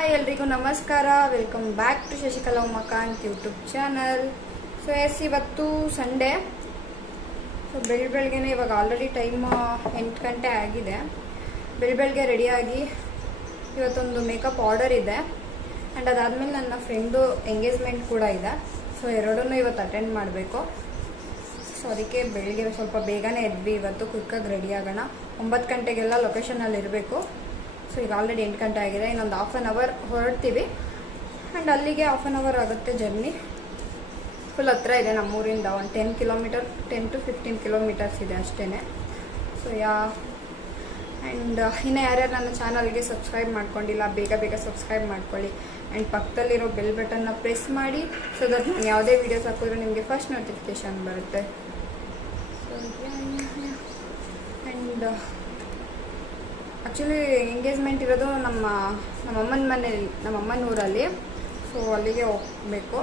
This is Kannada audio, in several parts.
ಹಾಯ್ ಎಲ್ರಿಗೂ ನಮಸ್ಕಾರ. Welcome back to Shashikala Umakant YouTube channel. So ಇವತ್ತು ಸಂಡೇ. ಸೊ ಬೆಳಗ್ಗೆನೆ ಇವಾಗ ಆಲ್ರೆಡಿ ಟೈಮ್ 8 ಗಂಟೆ ಆಗಿದೆ. ಬೆಳಗ್ಗೆ ರೆಡಿಯಾಗಿ ಇವತ್ತೊಂದು ಮೇಕಪ್ ಆರ್ಡರ್ ಇದೆ ಆ್ಯಂಡ್ ಅದಾದಮೇಲೆ ನನ್ನ ಫ್ರೆಂಡು ಎಂಗೇಜ್ಮೆಂಟ್ ಕೂಡ ಇದೆ. ಸೊ ಎರಡನ್ನೂ ಇವತ್ತು ಅಟೆಂಡ್ ಮಾಡಬೇಕು. ಸೊ ಅದಕ್ಕೆ ಬೆಳಿಗ್ಗೆ ಸ್ವಲ್ಪ ಬೇಗನೆ ಎದ್ವಿ. ಇವತ್ತು ಕ್ವಿಕ್ಕಾಗಿ ರೆಡಿ ಆಗೋಣ. 9 ಗಂಟೆಗೆಲ್ಲ ಲೊಕೇಶನಲ್ಲಿ ಇರಬೇಕು. ಸೊ ಈಗ ಆಲ್ರೆಡಿ 8 ಗಂಟೆ ಆಗಿದೆ. ಇನ್ನೊಂದು ಹಾಫ್ ಆನ್ ಅವರ್ ಹೊರಡ್ತೀವಿ ಆ್ಯಂಡ್ ಅಲ್ಲಿಗೆ ಹಾಫ್ ಆನ್ ಅವರ್ ಆಗುತ್ತೆ ಜರ್ನಿ. ಫುಲ್ ಹತ್ರ ಇದೆ ನಮ್ಮೂರಿಂದ. ಒಂದು 10 to 15 ಕಿಲೋಮೀಟರ್ಸ್ ಇದೆ ಅಷ್ಟೇ. ಸೊ ಆ್ಯಂಡ್ ಇನ್ನು ಯಾರ್ಯಾರು ನನ್ನ ಚಾನಲ್ಗೆ ಸಬ್ಸ್ಕ್ರೈಬ್ ಮಾಡ್ಕೊಂಡಿಲ್ಲ ಬೇಗ ಸಬ್ಸ್ಕ್ರೈಬ್ ಮಾಡ್ಕೊಳ್ಳಿ ಆ್ಯಂಡ್ ಪಕ್ಕದಲ್ಲಿರೋ ಬೆಲ್ ಬಟನ್ನ ಪ್ರೆಸ್ ಮಾಡಿ. ಸೊ ದಟ್ ನಾನು ಯಾವುದೇ ವೀಡಿಯೋಸ್ ಹಾಕಿದ್ರೆ ನಿಮಗೆ ಫಸ್ಟ್ ನೋಟಿಫಿಕೇಶನ್ ಬರುತ್ತೆ. ಸೊ ಆ್ಯಂಡ್ ಆ್ಯಕ್ಚುಲಿ ಎಂಗೇಜ್ಮೆಂಟ್ ಇರೋದು ನಮ್ಮಮ್ಮನ ಮನೇಲಿ, ನಮ್ಮಮ್ಮನ ಊರಲ್ಲಿ. ಸೊ ಅಲ್ಲಿಗೆ ಹೋಗಬೇಕು.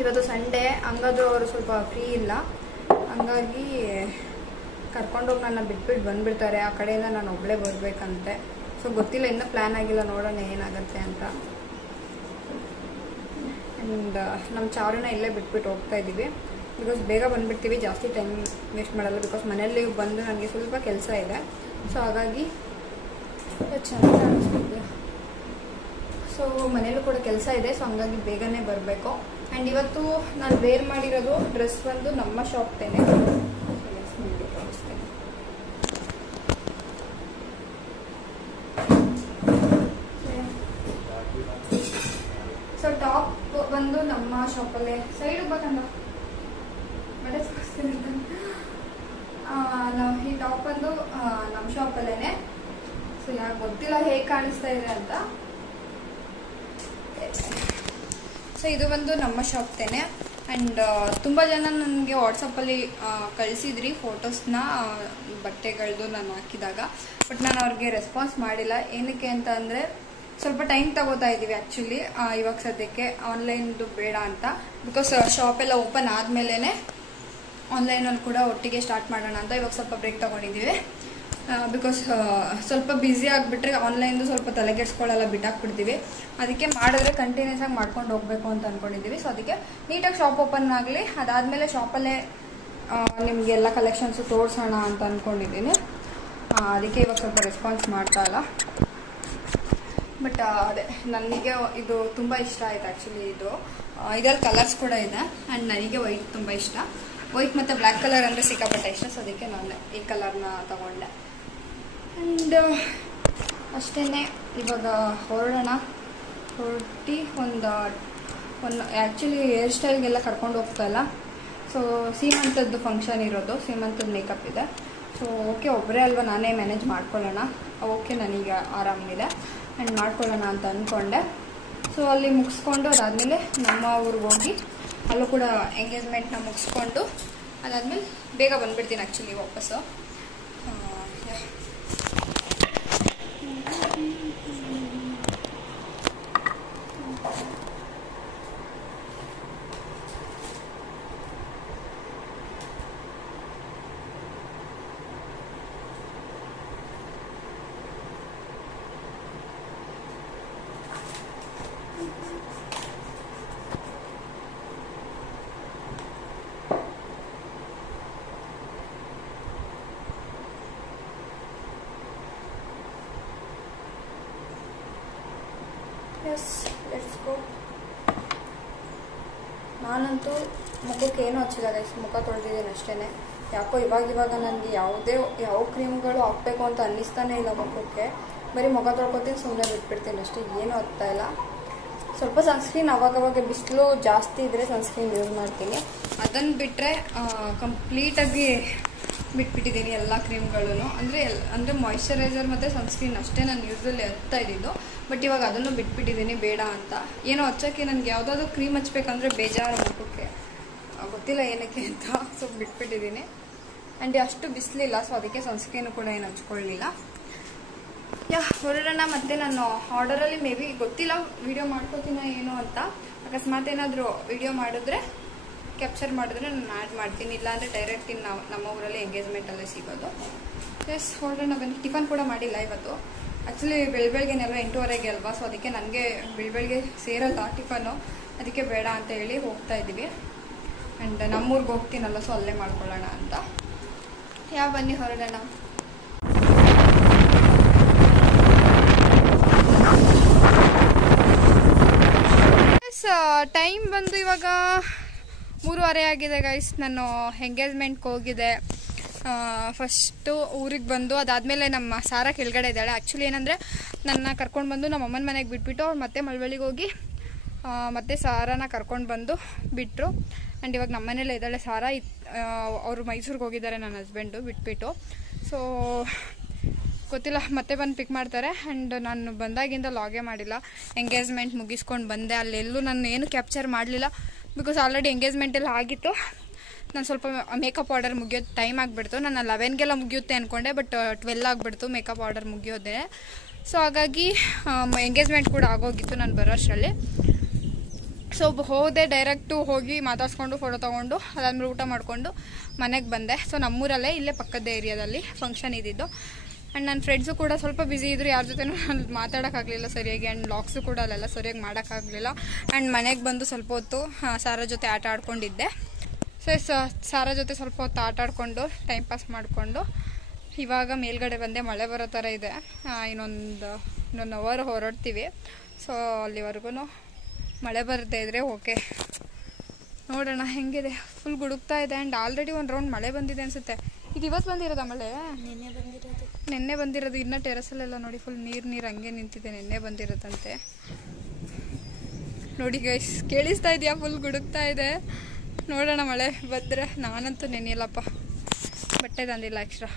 ಇವತ್ತು ಸಂಡೇ, ಹಂಗಾದ್ರೂ ಅವರು ಸ್ವಲ್ಪ ಫ್ರೀ ಇಲ್ಲ. ಹಂಗಾಗಿ ಕರ್ಕೊಂಡೋಗಿ ನನ್ನ ಬಿಟ್ಬಿಟ್ಟು ಬಂದುಬಿಡ್ತಾರೆ. ಆ ಕಡೆಯಿಂದ ನಾನು ಒಬ್ಬಳೇ ಬರಬೇಕಂತೆ. ಸೊ ಗೊತ್ತಿಲ್ಲ, ಇನ್ನೂ ಪ್ಲ್ಯಾನ್ ಆಗಿಲ್ಲ, ನೋಡೋಣ ಏನಾಗುತ್ತೆ ಅಂತ. ಆ್ಯಂಡ್ ನಮ್ಮ ಚಾರುನ ಇಲ್ಲೇ ಬಿಟ್ಬಿಟ್ಟು ಹೋಗ್ತಾ ಇದ್ದೀವಿ. ಬಿಕಾಸ್ ಬೇಗ ಬಂದುಬಿಡ್ತೀವಿ, ಜಾಸ್ತಿ ಟೈಮ್ ವೇಸ್ಟ್ ಮಾಡಲ್ಲ. ಬಿಕಾಸ್ ಮನೆಯಲ್ಲಿ ಬಂದು ನನಗೆ ಸ್ವಲ್ಪ ಕೆಲಸ ಇದೆ. ಸೊ ಹಾಗಾಗಿ ಚೆನ್ನಾಗಿ ಕಾಣಿಸ್ತಿದೆ. ಸೊ ಮನೇಲೂ ಕೂಡ ಕೆಲಸ ಇದೆ. ಸೊ ಹಂಗಾಗಿ ಬೇಗನೆ ಬರಬೇಕು. ಆ್ಯಂಡ್ ಇವತ್ತು ನಾನು ವೇರ್ ಮಾಡಿರೋದು ಡ್ರೆಸ್ ಬಂದು ನಮ್ಮ ಶಾಪ್ತೇನೆ. ಸೊ ಟಾಪ್ ಬಂದು ನಮ್ಮ ಶಾಪಲ್ಲೇ. ಸೈಡ್ ಬೇಕಂದ ಈ ಟಾಪ್ ಬಂದು ನಮ್ಮ ಶಾಪಲ್ಲೇನೆ. ಸೊ ಯಾಕೆ ಗೊತ್ತಿಲ್ಲ ಹೇಗೆ ಕಾಣಿಸ್ತಾ ಇದೆ ಅಂತ. ಸೊ ಇದು ಬಂದು ನಮ್ಮ ಶಾಪ್ತೇನೆ. ಆ್ಯಂಡ್ ತುಂಬ ಜನ ನನಗೆ ವಾಟ್ಸಪ್ಪಲ್ಲಿ ಕಳಿಸಿದ್ರಿ ಫೋಟೋಸ್ನ, ಬಟ್ಟೆಗಳದ್ದು ನಾನು ಹಾಕಿದಾಗ. ಬಟ್ ನಾನು ಅವ್ರಿಗೆ ರೆಸ್ಪಾನ್ಸ್ ಮಾಡಿಲ್ಲ. ಏನಕ್ಕೆ ಅಂತ ಅಂದರೆ ಸ್ವಲ್ಪ ಟೈಮ್ ತಗೋತಾ ಇದ್ದೀವಿ ಆ್ಯಕ್ಚುಲಿ. ಇವಾಗ ಸದ್ಯಕ್ಕೆ ಆನ್ಲೈನ್ದು ಬೇಡ ಅಂತ. ಬಿಕಾಸ್ ಶಾಪೆಲ್ಲ ಓಪನ್ ಆದಮೇಲೆ ಆನ್ಲೈನಲ್ಲಿ ಕೂಡ ಒಟ್ಟಿಗೆ ಸ್ಟಾರ್ಟ್ ಮಾಡೋಣ ಅಂತ ಇವಾಗ ಸ್ವಲ್ಪ ಬ್ರೇಕ್ ತೊಗೊಂಡಿದ್ದೀವಿ. ಬಿಕಾಸ್ ಸ್ವಲ್ಪ ಬ್ಯುಸಿ ಆಗಿಬಿಟ್ರೆ ಆನ್ಲೈನ್ದು ಸ್ವಲ್ಪ ತಲೆಗೆಡ್ಸ್ಕೊಳ್ಳಲ್ಲ, ಬಿಟ್ಟಾಕ್ಬಿಡ್ತೀವಿ. ಅದಕ್ಕೆ ಮಾಡಿದ್ರೆ ಕಂಟಿನ್ಯೂಸ್ ಆಗಿ ಮಾಡ್ಕೊಂಡು ಹೋಗಬೇಕು ಅಂತ ಅಂದ್ಕೊಂಡಿದ್ದೀವಿ. ಸೊ ಅದಕ್ಕೆ ನೀಟಾಗಿ ಶಾಪ್ ಓಪನ್ ಆಗಲಿ, ಅದಾದಮೇಲೆ ಶಾಪಲ್ಲೇ ನಿಮಗೆಲ್ಲ ಕಲೆಕ್ಷನ್ಸು ತೋರಿಸೋಣ ಅಂತ ಅಂದ್ಕೊಂಡಿದ್ದೀನಿ. ಅದಕ್ಕೆ ಇವಾಗ ಸ್ವಲ್ಪ ರೆಸ್ಪಾನ್ಸ್ ಮಾಡ್ತಾ ಇಲ್ಲ. ಬಟ್ ಅದೇ ನನಗೆ ಇದು ತುಂಬ ಇಷ್ಟ ಆಯಿತು ಆ್ಯಕ್ಚುಲಿ. ಇದರಲ್ಲಿ ಕಲರ್ಸ್ ಕೂಡ ಇದೆ ಆ್ಯಂಡ್ ನನಗೆ ವೈಟ್ ತುಂಬ ಇಷ್ಟ. ವೈಟ್ ಮತ್ತು ಬ್ಲ್ಯಾಕ್ ಕಲರ್ ಅಂದರೆ ಸಿಕ್ಕಾಪಟ್ಟೆ ಇಷ್ಟ. ಸೊ ಅದಕ್ಕೆ ನಾನು ಈ ಕಲರ್ನ ತಗೊಂಡೆ. ಆ್ಯಂಡ್ ಅಷ್ಟೇ, ಇವಾಗ ಹೊರಟಿ ಒಂದು ಆ್ಯಕ್ಚುಲಿ ಹೇರ್ ಸ್ಟೈಲ್ಗೆಲ್ಲ ಕರ್ಕೊಂಡು ಹೋಗ್ತಾಯಿಲ್ಲ. ಸೊ ಸೀಮಂತದ್ದು ಫಂಕ್ಷನ್ ಇರೋದು, ಸೀಮಂತದ್ದು ಮೇಕಪ್ ಇದೆ. ಸೊ ಓಕೆ, ಒಬ್ಬರೇ ಅಲ್ವಾ, ನಾನೇ ಮ್ಯಾನೇಜ್ ಮಾಡ್ಕೊಳ್ಳೋಣ. ಓಕೆ, ನನಗೆ ಆರಾಮಿದೆ ಆ್ಯಂಡ್ ಮಾಡ್ಕೊಳ್ಳೋಣ ಅಂತ ಅಂದ್ಕೊಂಡೆ. ಸೊ ಅಲ್ಲಿ ಮುಗಿಸ್ಕೊಂಡು ಅದಾದಮೇಲೆ ನಮ್ಮ ಊರಿಗೆ ಹೋಗಿ ಅಲ್ಲೂ ಕೂಡ ಎಂಗೇಜ್ಮೆಂಟ್ನ ಮುಗಿಸ್ಕೊಂಡು ಅದಾದಮೇಲೆ ಬೇಗ ಬಂದುಬಿಡ್ತೀನಿ ಆ್ಯಕ್ಚುಲಿ ವಾಪಸ್ಸು. Yes, let's go. ನಾನಂತೂ ಮುಖಕ್ಕೆ ಏನೂ ಹಚ್ಚಿಲ್ಲ ಗೈಸ್, ಮುಖ ತೊಳೆದಿದ್ದೀನಿ ಅಷ್ಟೇ. ಯಾಕೋ ಇವಾಗ ನನಗೆ ಯಾವ ಕ್ರೀಮ್ಗಳು ಹಾಕಬೇಕು ಅಂತ ಅನ್ನಿಸ್ತಾನೆ ಇಲ್ಲ ಮುಖಕ್ಕೆ. ಬರೀ ಮುಖ ತೊಳ್ಕೊತೀನಿ, ಸುಮ್ಮನೆ ಬಿಟ್ಬಿಡ್ತೀನಿ ಅಷ್ಟೇ, ಏನೂ ಹತ್ತಾ ಇಲ್ಲ. ಸ್ವಲ್ಪ ಸನ್ಸ್ಕ್ರೀನ್ ಅವಾಗವಾಗ ಬಿಸಿಲು ಜಾಸ್ತಿ ಇದ್ದರೆ ಸನ್ಸ್ಕ್ರೀನ್ ಯೂಸ್ ಮಾಡ್ತೀನಿ. ಅದನ್ನು ಬಿಟ್ಟರೆ ಕಂಪ್ಲೀಟಾಗಿ ಬಿಟ್ಬಿಟ್ಟಿದ್ದೀನಿ ಎಲ್ಲ ಕ್ರೀಮ್ಗಳೂ. ಅಂದರೆ ಮಾಯಿಶ್ಚರೈಸರ್ ಮತ್ತು ಸನ್ಸ್ಕ್ರೀನ್ ಅಷ್ಟೇ ನಾನು ಯೂಸಲ್ಲಿ ಹಚ್ತಾ ಇದ್ದಿದ್ದು. ಬಟ್ ಇವಾಗ ಅದನ್ನು ಬಿಟ್ಬಿಟ್ಟಿದ್ದೀನಿ ಬೇಡ ಅಂತ. ಏನೋ ಹಚ್ಚೋಕ್ಕೆ ನನಗೆ ಯಾವುದಾದ್ರೂ ಕ್ರೀಮ್ ಹಚ್ಬೇಕಂದ್ರೆ ಬೇಜಾರು ಮುಖಕ್ಕೆ, ಗೊತ್ತಿಲ್ಲ ಏನಕ್ಕೆ ಅಂತ. ಸೊ ಬಿಟ್ಬಿಟ್ಟಿದ್ದೀನಿ. ಆ್ಯಂಡ್ ಅಷ್ಟು ಬಿಸಿಲಿಲ್ಲ, ಸೊ ಅದಕ್ಕೆ ಸನ್ಸ್ಕ್ರೀನು ಕೂಡ ಏನು ಹಚ್ಕೊಳ್ಳಲಿಲ್ಲ. ಹೊರಡೋಣ. ಮತ್ತೆ ನಾನು ಆರ್ಡರಲ್ಲಿ ಮೇ ಬಿ ಗೊತ್ತಿಲ್ಲ ವಿಡಿಯೋ ಮಾಡ್ಕೋತೀನೋ ಏನು ಅಂತ. ಅಕಸ್ಮಾತ್ ಏನಾದರೂ ವಿಡಿಯೋ ಮಾಡಿದ್ರೆ ಕ್ಯಾಪ್ಚರ್ ಮಾಡಿದ್ರೆ ನಾನು ಆ್ಯಡ್ ಮಾಡ್ತೀನಿ, ಇಲ್ಲಾಂದರೆ ಡೈರೆಕ್ಟ್ ಇನ್ನು ನಮ್ಮ ಊರಲ್ಲಿ ಎಂಗೇಜ್ಮೆಂಟಲ್ಲೇ ಸಿಗೋದು. ಎಸ್ ಹೊರಡೋಣ ಬನ್ನಿ. ಟಿಫನ್ ಕೂಡ ಮಾಡಿಲ್ಲ ಇವತ್ತು. ಆ್ಯಕ್ಚುಲಿ ಬೆಳಗ್ಗೆನೆಲ್ಲ 8:30 ಅಲ್ವಾ, ಸೊ ಅದಕ್ಕೆ ನನಗೆ ಬೆಳಗ್ಗೆ ಸೇರಲ್ಲ ಟಿಫನ್ನು, ಅದಕ್ಕೆ ಬೇಡ ಅಂತ ಹೇಳಿ ಹೋಗ್ತಾ ಇದ್ದೀವಿ. ಆ್ಯಂಡ್ ನಮ್ಮೂರಿಗೆ ಹೋಗ್ತೀನಲ್ಲ, ಸೊ ಅಲ್ಲೇ ಮಾಡ್ಕೊಳ್ಳೋಣ ಅಂತ. ಬನ್ನಿ ಹೊರಡೋಣ. ಟೈಮ್ ಬಂದು ಇವಾಗ 3:30 ಆಗಿದೆ ಗೈಸ್. ನಾನು ಎಂಗೇಜ್ಮೆಂಟ್ಗೆ ಹೋಗಿದೆ. ಫಸ್ಟು ಊರಿಗೆ ಬಂದು ಅದಾದಮೇಲೆ ನಮ್ಮ ಸಾರಾ ಕೆಳಗಡೆ ಇದ್ದಾಳೆ. ಆ್ಯಕ್ಚುಲಿ ಏನಂದರೆ ನನ್ನ ಕರ್ಕೊಂಡು ಬಂದು ನಮ್ಮ ಅಮ್ಮನ ಮನೆಗೆ ಬಿಟ್ಬಿಟ್ಟು ಅವ್ರು ಮತ್ತೆ ಮಳವಳ್ಳಿಗೆ ಹೋಗಿ ಮತ್ತೆ ಸಾರಾನ ಕರ್ಕೊಂಡು ಬಂದು ಬಿಟ್ಟರು. ಆ್ಯಂಡ್ ಇವಾಗ ನಮ್ಮ ಮನೇಲೇ ಇದ್ದಾಳೆ ಸಾರಾ. ಅವರು ಮೈಸೂರಿಗೆ ಹೋಗಿದ್ದಾರೆ ನನ್ನ ಹಸ್ಬೆಂಡು ಬಿಟ್ಬಿಟ್ಟು. ಸೊ ಗೊತ್ತಿಲ್ಲ, ಮತ್ತೆ ಬಂದು ಪಿಕ್ ಮಾಡ್ತಾರೆ. ಆ್ಯಂಡ್ ನಾನು ಬಂದಾಗಿಂದ ಲಾಗೇ ಮಾಡಿಲ್ಲ. ಎಂಗೇಜ್ಮೆಂಟ್ ಮುಗಿಸ್ಕೊಂಡು ಬಂದೆ. ಅಲ್ಲೆಲ್ಲೂ ನಾನು ಏನು ಕ್ಯಾಪ್ಚರ್ ಮಾಡಲಿಲ್ಲ, ಬಿಕಾಸ್ ಆಲ್ರೆಡಿ ಎಂಗೇಜ್ಮೆಂಟೆಲ್ಲ ಆಗಿತ್ತು. ನಾನು ಸ್ವಲ್ಪ ಮೇಕಪ್ ಆರ್ಡರ್ ಮುಗಿಯೋದು ಟೈಮ್ ಆಗಿಬಿಡ್ತು. ನಾನು 11ಗೆಲ್ಲ ಮುಗಿಯುತ್ತೆ ಅಂದ್ಕೊಂಡೆ, ಬಟ್ 12 ಆಗಿಬಿಡ್ತು ಮೇಕಪ್ ಆರ್ಡರ್ ಮುಗಿಯೋದೇ. ಸೊ ಹಾಗಾಗಿ ಎಂಗೇಜ್ಮೆಂಟ್ ಕೂಡ ಆಗೋಗಿತ್ತು ನಾನು ಬರೋ ಅಷ್ಟರಲ್ಲಿ. ಸೊ ಹೋದೆ, ಡೈರೆಕ್ಟು ಹೋಗಿ ಮಾತಾಡ್ಸ್ಕೊಂಡು ಫೋಟೋ ತೊಗೊಂಡು ಅದಾದ್ಮೇಲೆ ಊಟ ಮಾಡಿಕೊಂಡು ಮನೆಗೆ ಬಂದೆ. ಸೊ ನಮ್ಮೂರಲ್ಲೇ ಇಲ್ಲೇ ಪಕ್ಕದ ಏರಿಯಾದಲ್ಲಿ ಫಂಕ್ಷನ್ ಇದ್ದಿದ್ದು. ಆ್ಯಂಡ್ ನನ್ನ ಫ್ರೆಂಡ್ಸು ಕೂಡ ಸ್ವಲ್ಪ ಬ್ಯುಸಿ ಇದ್ದರು, ಯಾರ ಜೊತೆನೂ ನಾನು ಮಾತಾಡೋಕ್ಕಾಗಲಿಲ್ಲ ಸರಿಯಾಗಿ. ಆ್ಯಂಡ್ ಲಾಗ್ಸು ಕೂಡ ಅಲ್ಲೆಲ್ಲ ಸರಿಯಾಗಿ ಮಾಡೋಕ್ಕಾಗಲಿಲ್ಲ. ಆ್ಯಂಡ್ ಮನೆಗೆ ಬಂದು ಸ್ವಲ್ಪ ಹೊತ್ತು ಸಾರಾ ಜೊತೆ ಆಟ ಆಡ್ಕೊಂಡಿದ್ದೆ. ಸೊ ಸಾರಾ ಜೊತೆ ಸ್ವಲ್ಪ ಹೊತ್ತು ಆಟ ಆಡಿಕೊಂಡು ಟೈಮ್ ಪಾಸ್ ಮಾಡಿಕೊಂಡು ಇವಾಗ ಮೇಲ್ಗಡೆ ಬಂದೆ. ಮಳೆ ಬರೋ ಥರ ಇದೆ. ಇನ್ನೊಂದು ಅವರ್ ಹೊರಡ್ತೀವಿ. ಸೊ ಅಲ್ಲಿವರೆಗೂ ಮಳೆ ಬರದೇ ಇದ್ದರೆ ಓಕೆ. ನೋಡೋಣ ಹೆಂಗಿದೆ. ಫುಲ್ ಗುಡುಕ್ತಾ ಇದೆ. ಆ್ಯಂಡ್ ಆಲ್ರೆಡಿ ಒಂದು ರೌಂಡ್ ಮಳೆ ಬಂದಿದೆ ಅನಿಸುತ್ತೆ. ಇದು ಇವತ್ತು ಬಂದಿರೋದ ಮಳೆ? ನೆನ್ನೆ ಬಂದಿರೋದು. ಇನ್ನೂ ಟೆರಸಲ್ಲೆಲ್ಲ ನೋಡಿ ಫುಲ್ ನೀರು ಹಂಗೆ ನಿಂತಿದೆ. ನೆನ್ನೆ ಬಂದಿರೋದಂತೆ ನೋಡಿ ಗೈಸ್. ಕೇಳಿಸ್ತಾ ಇದೆಯಾ? ಫುಲ್ ಗುಡುಕ್ತಾ ಇದೆ. ನೋಡೋಣ ಮಳೆ ಬಂದರೆ. ನಾನಂತೂ ನೆನೆಯಲ್ಲಪ್ಪ, ಬಟ್ಟೆ ತಂದಿಲ್ಲ ಎಕ್ಸ್ಟ್ರಾ.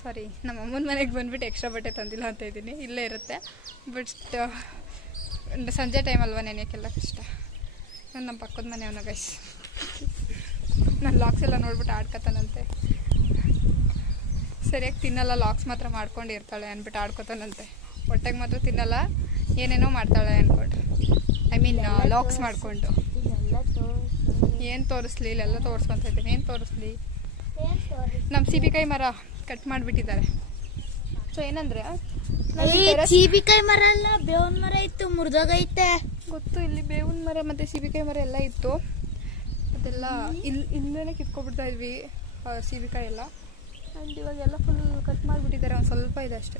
ಸಾರಿ, ನಮ್ಮ ಅಮ್ಮನ ಮನೆಗೆ ಬಂದುಬಿಟ್ಟು ಎಕ್ಸ್ಟ್ರಾ ಬಟ್ಟೆ ತಂದಿಲ್ಲ ಅಂತ ಇದ್ದೀನಿ. ಇಲ್ಲೇ ಇರುತ್ತೆ, ಬಟ್ ಸಂಜೆ ಟೈಮ್ ಅಲ್ವಾ ನೆನೆಯೋಕ್ಕೆಲ್ಲ ಕಷ್ಟ. ನಮ್ಮ ಪಕ್ಕದ ಮನೆ ಅವನ ಗೈಸ್. ನಾನು ಲಾಕ್ಸ್ ಎಲ್ಲ ನೋಡ್ಬಿಟ್ಟು ಆಡ್ಕೊತಾನಂತೆ. ಸರಿಯಾಗಿ ತಿನ್ನಲ್ಲ, ಲಾಕ್ಸ್ ಮಾತ್ರ ಮಾಡ್ಕೊಂಡು ಇರ್ತಾಳೆ ಅಂದ್ಬಿಟ್ಟು ಆಡ್ಕೊತಾನಂತೆ. ಹೊಟ್ಟೆಗೆ ಮಾತ್ರ ತಿನ್ನಲ್ಲ, ಏನೇನೋ ಮಾಡ್ತಾಳೆ ಅಂದ್ಕೊಂಡು. ಐ ಮೀನ್ ಲಾಕ್ಸ್ ಮಾಡಿಕೊಂಡು. ಏನು ತೋರಿಸ್ಲಿ? ಇಲ್ಲೆಲ್ಲ ತೋರಿಸ್ಕೊತ ಇದ್ದೀನಿ. ಏನು ತೋರಿಸ್ಲಿ? ನಮ್ಮ ಸೀಬೆಕಾಯಿ ಮರ ಕಟ್ ಮಾಡಿಬಿಟ್ಟಿದ್ದಾರೆ. ಸೊ ಏನಂದರೆ ಸೀಬೆಕಾಯಿ ಮರ ಅಲ್ಲ, ಬೇವಿನ ಮರ ಇತ್ತು, ಮುರಿದೋಗೈತೆ. ಗೊತ್ತು, ಇಲ್ಲಿ ಬೇವಿನ ಮರ ಮತ್ತು ಸೀಬೆಕಾಯಿ ಮರ ಎಲ್ಲ ಇತ್ತು. ಅದೆಲ್ಲ ಇಲ್ಲೇ ಕಿತ್ಕೊಬಿಡ್ತಾ ಇದ್ವಿ ಸೀಬೆಕಾಯಿ ಎಲ್ಲ. ಆ್ಯಂಡ್ ಇವಾಗೆಲ್ಲ ಫುಲ್ ಕಟ್ ಮಾಡಿಬಿಟ್ಟಿದ್ದಾರೆ. ಒಂದು ಸ್ವಲ್ಪ ಇದೆ ಅಷ್ಟೇ.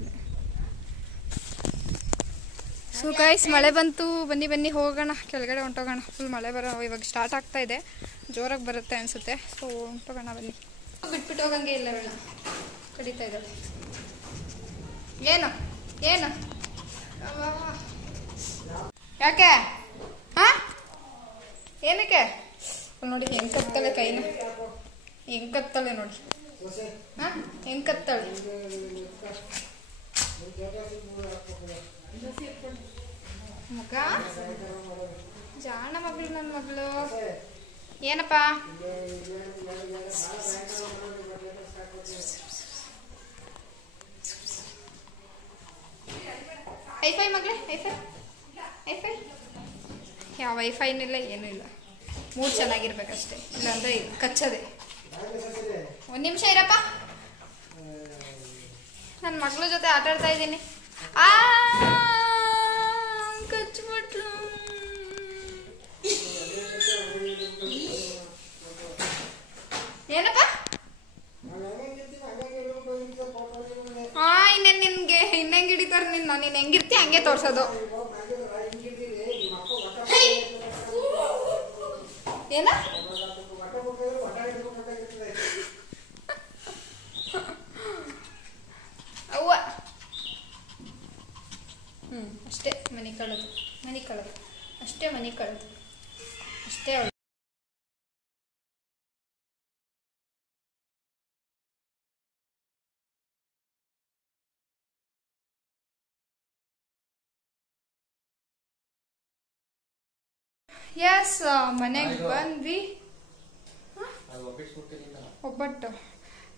ಸೊ ಗೈಸ್ ಮಳೆ ಬಂತು. ಬನ್ನಿ ಹೋಗೋಣ, ಕೆಳಗಡೆ ಹೊಂಟೋಗೋಣ. ಫುಲ್ ಮಳೆ ಇವಾಗ ಸ್ಟಾರ್ಟ್ ಆಗ್ತಾ ಇದೆ. ಜೋರಾಗಿ ಬರುತ್ತೆ ಅನಿಸುತ್ತೆ. ಸೊ ಹೊಂಟೋಗೋಣ ಬನ್ನಿ. ಬಿಟ್ಬಿಟ್ಟು ಹೋಗಂಗೆ ಇಲ್ಲ, ಬೇಡ ಕಡಿತಾ ಇದ್ದಾಳೆ. ಏನು ಯಾಕೆ? ಏನಕ್ಕೆ? ನೋಡಿ ಹೆಂಗೆ ಕತ್ತಾಳೆ ಕೈನ, ಹೆಂಗೆ ಕತ್ತಾಳೆ ನೋಡಿ. ಹೆಂಗೆ ಕತ್ತಾಳೆ. ಮುಖ ಜಾಣ ಮಗಳು, ನನ್ನ ಮಗಳು. ಏನಪ್ಪ? ಐಫೈ ಮಗಳೇ, ಐಫೈ ಯಾವ ವೈಫೈನಿಲ್ಲ, ಏನೂ ಇಲ್ಲ. ಮೂಡ್ ಚೆನ್ನಾಗಿರ್ಬೇಕಷ್ಟೇ, ಇಲ್ಲಾಂದ್ರೆ ಕಚ್ಚದೆ. ಒಂದು ನಿಮಿಷ ಇರಪ್ಪ, ನನ್ನ ಮಗಳ ಜೊತೆ ಆಟ ಆಡ್ತಾ ಇದ್ದೀನಿ. ಕಚ್ಬಿಟ್ಲು. ಏನಪ್ಪ? ಇನ್ನೇನು ನಿನ್ಗೆ ಇನ್ನೆಂಗೆ ಹಿಡಿತಾರೆ ನೀನು ಹೆಂಗಿರ್ತಿ ಹಂಗೆ ತೋರ್ಸೋದು. ಏನ ಅವ್ವ? ಅಷ್ಟೇ ಮನೆ ಕಳೆದು ಅಷ್ಟೇ, ಮನೆ ಕಳೆದು ಅಷ್ಟೇ. ಎಸ್, ಮನೆಗೆ ಬಂದ್ವಿ. ಒಬ್ಬಟ್ಟು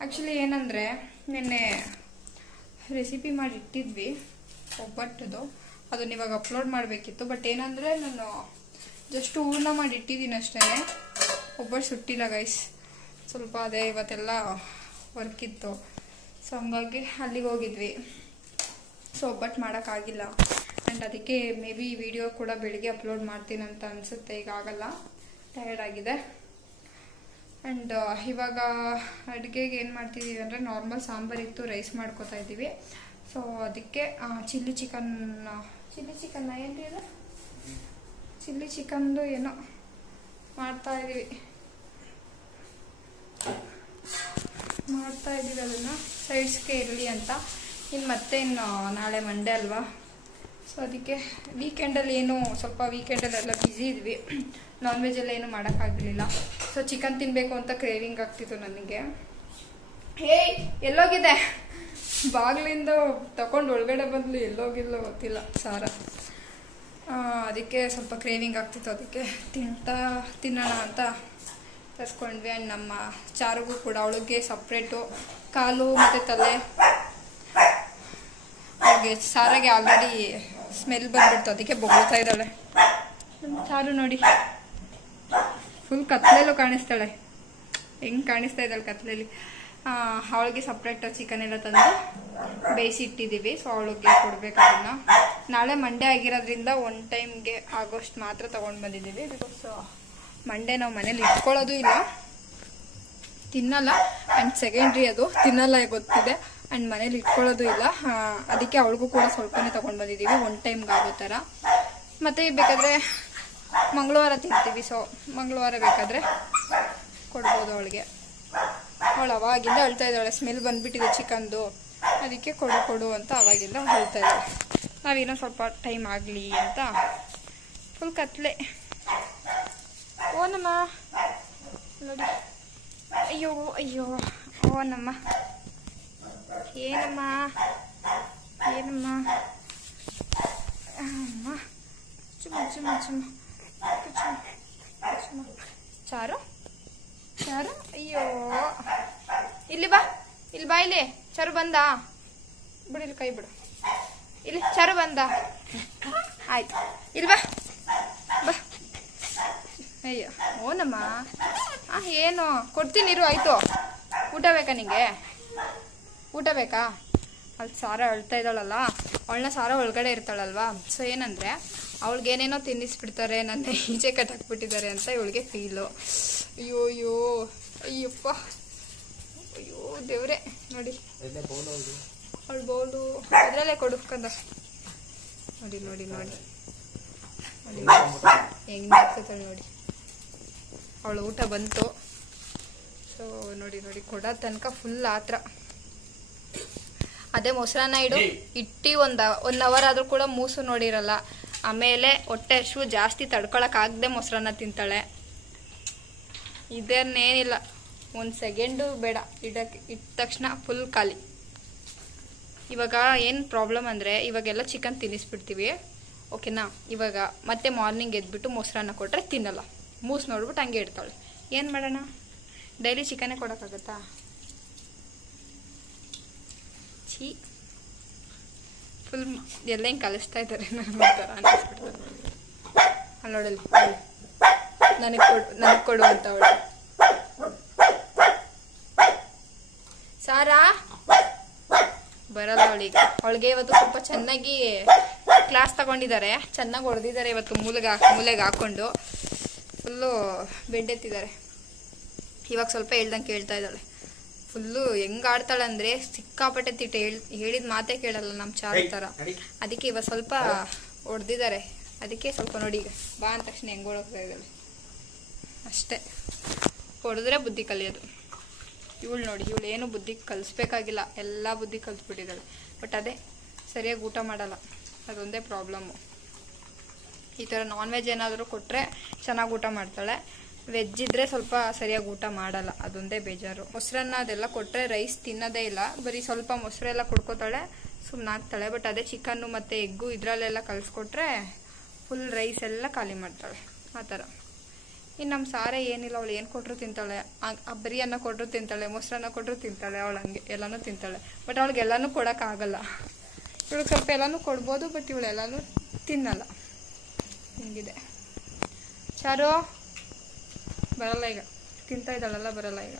ಆ್ಯಕ್ಚುಲಿ ಏನಂದರೆ ನಿನ್ನೆ ರೆಸಿಪಿ ಮಾಡಿ ಇಟ್ಟಿದ್ವಿ ಒಬ್ಬಟ್ಟದು, ಅದನ್ನ ಇವಾಗ ಅಪ್ಲೋಡ್ ಮಾಡಬೇಕಿತ್ತು. ಬಟ್ ಏನಂದರೆ ನಾನು ಜಸ್ಟ್ ಹೂರ್ಣ ಮಾಡಿ ಇಟ್ಟಿದ್ದೀನಿ ಅಷ್ಟೇ, ಒಬ್ಬಟ್ಟು ಸುಟ್ಟಿಲ್ಲ ಗೈಸ್. ಸ್ವಲ್ಪ ಅದೇ ಇವತ್ತೆಲ್ಲ ವರ್ಕ್ ಇತ್ತು, ಸೊ ಹಂಗಾಗಿ ಅಲ್ಲಿಗೆ ಹೋಗಿದ್ವಿ. ಸೊ ಒಬ್ಬಟ್ಟು ಮಾಡೋಕ್ಕಾಗಿಲ್ಲ. ಆ್ಯಂಡ್ ಅದಕ್ಕೆ ಮೇ ಬಿ ವಿಡಿಯೋ ಕೂಡ ಬೆಳಿಗ್ಗೆ ಅಪ್ಲೋಡ್ ಮಾಡ್ತೀನಿ ಅಂತ ಅನಿಸುತ್ತೆ. ಈಗ ಆಗಲ್ಲ, ಟಯರ್ಡ್ ಆಗಿದೆ. ಆ್ಯಂಡ್ ಇವಾಗ ಅಡುಗೆಗೆ ಏನು ಮಾಡ್ತಿದ್ದೀವಿ ಅಂದರೆ ನಾರ್ಮಲ್ ಸಾಂಬಾರಿತ್ತು, ರೈಸ್ ಮಾಡ್ಕೋತಾ ಇದ್ದೀವಿ. ಸೊ ಅದಕ್ಕೆ ಚಿಲ್ಲಿ ಚಿಕನ್ನ ಏನು ಇದು ಚಿಲ್ಲಿ ಚಿಕನ್ದು ಏನೋ ಮಾಡ್ತಾ ಇದ್ದೀವಿ ಅದನ್ನು ಸೈಡ್ಸ್ಗೆ ಇರಲಿ ಅಂತ. ಇನ್ನು ನಾಳೆ ಮಂಡೇ ಅಲ್ವಾ, ಸೊ ಅದಕ್ಕೆ ವೀಕೆಂಡಲ್ಲಿ ಸ್ವಲ್ಪ ವೀಕೆಂಡಲ್ಲೆಲ್ಲ ಬ್ಯುಸಿ ಇದ್ವಿ, ನಾನ್ ವೆಜ್ಜೆಲ್ಲ ಏನು ಮಾಡೋಕ್ಕಾಗಲಿಲ್ಲ. ಸೊ ಚಿಕನ್ ತಿನ್ನಬೇಕು ಅಂತ ಕ್ರೇವಿಂಗ್ ಆಗ್ತಿತ್ತು ನನಗೆ. ಎಲ್ಲೋಗಿದೆ ಬಾಗಿಲಿಂದ ತಗೊಂಡು ಒಳಗಡೆ ಬಂದ್ಲು, ಎಲ್ಲೋಗಿಲ್ಲೋ ಗೊತ್ತಿಲ್ಲ ಸಾರ. ಅದಕ್ಕೆ ಸ್ವಲ್ಪ ಕ್ರೇವಿಂಗ್ ಆಗ್ತಿತ್ತು, ಅದಕ್ಕೆ ತಿನ್ನೋಣ ಅಂತ ತರಿಸ್ಕೊಂಡ್ವಿ. ಆ್ಯಂಡ್ ನಮ್ಮ ಚಾರುಗೂ ಕೂಡ ಅವಳಿಗೆ ಸಪ್ರೇಟು ಕಾಲು ಮತ್ತು ತಲೆ, ಹಾಗೆ ಸಾರಾಗೆ ಆಲ್ರೆಡಿ ಸ್ಮೆಲ್ ಬಂದ್ಬಿಡ್ತು, ಅದಕ್ಕೆ ಬೊಗಳ್ತಾ ಇದ್ದಾಳೆ. ಚಾರು ನೋಡಿ ಫುಲ್ ಕತ್ಲೆಲ್ಲೂ ಕಾಣಿಸ್ತಾಳೆ, ಹೆಂಗೆ ಕಾಣಿಸ್ತಾ ಇದ್ದಾಳೆ ಕತ್ಲೆಯಲ್ಲಿ. ಅವಳಿಗೆ ಸಪ್ರೇಟ್ ಚಿಕನ್ ಎಲ್ಲ ತಂದು ಬೇಯಿಸಿ ಇಟ್ಟಿದ್ದೀವಿ. ಸೊ ಅವಳಿಗೆ ಕೊಡ್ಬೇಕು ಅದನ್ನ. ನಾಳೆ ಮಂಡೇ ಆಗಿರೋದ್ರಿಂದ ಒನ್ ಟೈಮ್ಗೆ ಆಗೋಷ್ಟು ಮಾತ್ರ ತೊಗೊಂಡು ಬಂದಿದ್ದೀವಿ. ಬಿಕಾಸ್ ಮಂಡೇ ನಾವು ಮನೇಲಿ ಇಟ್ಕೊಳ್ಳೋದು ಇಲ್ಲ, ತಿನ್ನಲ್ಲ. ಆ್ಯಂಡ್ ಸೆಕೆಂಡ್ರಿ ಅದು ತಿನ್ನಲ್ಲ ಗೊತ್ತಿದೆ. ಆ್ಯಂಡ್ ಮನೇಲಿ ಇಟ್ಕೊಳ್ಳೋದು ಇಲ್ಲ, ಅದಕ್ಕೆ ಅವಳಿಗೂ ಕೂಡ ಸ್ವಲ್ಪನೇ ತೊಗೊಂಡು ಬಂದಿದ್ದೀವಿ, ಒನ್ ಟೈಮ್ಗೆ ಆಗೋ ಥರ. ಮತ್ತು ಬೇಕಾದರೆ ಮಂಗಳವಾರ ತಿಂತೀವಿ. ಸೊ ಮಂಗಳವಾರ ಬೇಕಾದರೆ ಕೊಡ್ಬೋದು ಅವಳಿಗೆ. ಅವಳು ಅವಾಗಿಂದ ಹೇಳ್ತಾ ಇದ್ದಾಳೆ, ಸ್ಮೆಲ್ ಬಂದ್ಬಿಟ್ಟಿದೆ ಚಿಕನ್ದು, ಅದಕ್ಕೆ ಕೊಡು ಅಂತ ಅವಾಗಿಂದ ಹೇಳ್ತಾ ಇದ್ದಾಳೆ. ನಾವೇನೋ ಸ್ವಲ್ಪ ಟೈಮ್ ಆಗಲಿ ಅಂತ. ಫುಲ್ ಕತ್ಲೆ. ಓನಮ್ಮ ನೋಡಿ, ಅಯ್ಯೋ ಓನಮ್ಮ, ಏನಮ್ಮ ಅಮ್ಮ, ಚುಮ್ಮ ಚಾರು, ಅಯ್ಯೋ ಇಲ್ಲಿ ಬಾ ಇಲ್ಲಿ ಚಾರು ಬಂದ ಬಿಡು, ಇಲ್ಲಿ ಕೈ ಬಿಡು, ಇಲ್ಲಿ ಚಾರು ಬಂದ, ಆಯ್ತು ಇಲ್ಲಿ ಬಾ. ಅಯ್ಯೋ ಓನಮ್ಮ, ಏನು ಕೊಡ್ತೀನಿ ಇರು, ಆಯ್ತು. ಊಟ ಬೇಕಾ ನಿಂಗೆ? ಊಟ ಬೇಕಾ? ಅಲ್ಲಿ ಸಾರ ಅಳ್ತಾ ಇದ್ದಾಳಲ್ಲ, ಅವಳನ್ನ ಸಾರ ಒಳಗಡೆ ಇರ್ತಾಳಲ್ವಾ. ಸೊ ಏನಂದರೆ ಅವಳಿಗೇನೇನೋ ತಿನ್ನಿಸ್ಬಿಡ್ತಾರೆ, ನನ್ನ ಈಚೆ ಕಟ್ಟಾಕ್ಬಿಟ್ಟಿದ್ದಾರೆ ಅಂತ ಇವಳಿಗೆ ಫೀಲು. ಅಯ್ಯಪ್ಪ, ಅಯ್ಯೋ ದೇವ್ರೆ. ನೋಡಿ ಅವಳು ಬೌಲು ಅದರಲ್ಲೇ ಕೊಡುಕಂದ. ನೋಡಿ ಹೆಂಗೆ ಮಾಡ್ಕೊತಾಳೆ ನೋಡಿ. ಅವಳು ಊಟ ಬಂತು. ಸೊ ನೋಡಿ ಕೊಡೋ ತನಕ ಫುಲ್ ಆತ್ರ. ಅದೇ ಮೊಸರನ್ನ ಇಟ್ಟು ಒನ್ ಅವರ್ ಆದರೂ ಕೂಡ ಮೂಸು ನೋಡಿರಲ್ಲ. ಆಮೇಲೆ ಹೊಟ್ಟೆ ಹಸಿವು ಜಾಸ್ತಿ ತಡ್ಕೊಳಕ್ಕಾಗದೆ ಮೊಸರನ್ನ ತಿಂತಾಳೆ. ಇದೇನೇನಿಲ್ಲ, 1 ಸೆಕೆಂಡು ಬೇಡ, ಇಟ್ಟ ತಕ್ಷಣ ಫುಲ್ ಖಾಲಿ. ಇವಾಗ ಏನು ಪ್ರಾಬ್ಲಮ್ ಅಂದರೆ, ಇವಾಗೆಲ್ಲ ಚಿಕನ್ ತಿನ್ನಿಸ್ಬಿಡ್ತೀವಿ, ಓಕೆನಾ. ಇವಾಗ ಮತ್ತೆ ಮಾರ್ನಿಂಗ್ ಎದ್ಬಿಟ್ಟು ಮೊಸರನ್ನ ಕೊಟ್ಟರೆ ತಿನ್ನಲ್ಲ, ಮೂಸು ನೋಡ್ಬಿಟ್ಟು ಹಂಗೆ ಇಡ್ತಾಳೆ. ಏನು ಮಾಡೋಣ, ಡೈಲಿ ಚಿಕನ್ನೇ ಕೊಡೋಕ್ಕಾಗತ್ತಾ? ಛೀ, ಫುಲ್ ಎಲ್ಲ ಹಿಂಗೆ ಕಲಿಸ್ತಾ ಇದ್ದಾರೆ ನನ್ನ ಥರ ಅನಿಸ್ಬಿಡ್ತಾರೆ. ಅಲ್ಲೋಡಲ್ಲಿ ನನಗೆ ಕೊಡು ಅಂತ ಅವಳು. ಸಾರಾ ಬರಲ್ಲ ಅವಳಿಗೆ ಇವತ್ತು ಸ್ವಲ್ಪ ಚೆನ್ನಾಗಿ ಕ್ಲಾಸ್ ತಗೊಂಡಿದ್ದಾರೆ, ಚೆನ್ನಾಗಿ ಹೊಡೆದಿದ್ದಾರೆ ಇವತ್ತು. ಮೂಲೆಗೆ ಹಾಕೊಂಡು ಫುಲ್ಲು ಬೆಂಡೆತ್ತಿದ್ದಾರೆ. ಇವಾಗ ಸ್ವಲ್ಪ ಹೇಳ್ದಂಗೆ ಕೇಳ್ತಾ ಇದ್ದಾಳೆ. ಫುಲ್ಲು ಹೆಂಗೆ ಆಡ್ತಾಳಂದ್ರೆ ಸಿಕ್ಕಾಪಟ್ಟೆ ತಿಟ್ಟೆ, ಹೇಳಿದ ಮಾತೇ ಕೇಳಲ್ಲ ನಮ್ಮ ಚಾರು ಥರ. ಅದಕ್ಕೆ ಇವಾಗ ಸ್ವಲ್ಪ ಹೊಡೆದಿದ್ದಾರೆ. ಅದಕ್ಕೆ ಸ್ವಲ್ಪ ನೋಡಿ, ಈಗ ಬಾ ಅಂದ ತಕ್ಷಣ ಹೆಂಗೆ ಓಡೋಗ್ತಾ ಇದ್ದಾಳೆ ಅಷ್ಟೇ. ಹೊಡೆದ್ರೆ ಬುದ್ಧಿ ಕಲಿಯೋದು. ಇವಳು ನೋಡಿ, ಇವಳು ಏನು ಬುದ್ಧಿ ಕಲಿಸ್ಬೇಕಾಗಿಲ್ಲ, ಎಲ್ಲ ಬುದ್ಧಿ ಕಲಿಸ್ಬಿಟ್ಟಿದ್ದಾಳೆ. ಬಟ್ ಅದೇ ಸರಿಯಾಗಿ ಊಟ ಮಾಡಲ್ಲ, ಅದೊಂದೇ ಪ್ರಾಬ್ಲಮ್ಮು. ಈ ಥರ ನಾನ್ ವೆಜ್ ಏನಾದರೂ ಕೊಟ್ಟರೆ ಚೆನ್ನಾಗಿ ಊಟ ಮಾಡ್ತಾಳೆ, ವೆಜ್ ಇದ್ದರೆ ಸ್ವಲ್ಪ ಸರಿಯಾಗಿ ಊಟ ಮಾಡಲ್ಲ, ಅದೊಂದೇ ಬೇಜಾರು. ಮೊಸರನ್ನ ಅದೆಲ್ಲ ಕೊಟ್ಟರೆ ರೈಸ್ ತಿನ್ನೋದೇ ಇಲ್ಲ, ಬರೀ ಸ್ವಲ್ಪ ಮೊಸರೆಲ್ಲ ಕುಡ್ಕೋತಾಳೆ, ಸುಮ್ಮನೆ ಆಗ್ತಾಳೆ. ಬಟ್ ಅದೇ ಚಿಕನ್ನು ಮತ್ತು ಎಗ್ಗು ಇದರಲ್ಲೆಲ್ಲ ಕಲಿಸ್ಕೊಟ್ರೆ ಫುಲ್ ರೈಸ್ ಎಲ್ಲ ಖಾಲಿ ಮಾಡ್ತಾಳೆ. ಆ ಥರ ಇನ್ನು ನಮ್ಮ ಸಾರೇ ಏನಿಲ್ಲ, ಅವಳು ಏನು ಕೊಟ್ಟರು ತಿಂತಾಳೆ. ಬರೀ ಅನ್ನ ಕೊಟ್ಟರು ತಿಂತಾಳೆ, ಮೊಸರನ್ನ ಕೊಟ್ಟರು ತಿಂತಾಳೆ, ಅವಳು ಹಂಗೆ ಎಲ್ಲನೂ ತಿಂತಾಳೆ. ಬಟ್ ಅವಳಿಗೆ ಎಲ್ಲನೂ ಕೊಡೋಕ್ಕಾಗಲ್ಲ. ಇವಳಿಗೆ ಸ್ವಲ್ಪ ಎಲ್ಲನೂ ಕೊಡ್ಬೋದು, ಬಟ್ ಇವಳು ಎಲ್ಲನೂ ತಿನ್ನಲ್ಲ. ಹಿಂಗಿದೆ. ಚಾರು ಬರಲ್ಲ ಈಗ, ತಿಂತಾ ಇದ್ದಾಳಲ್ಲ, ಬರಲ್ಲ ಈಗ.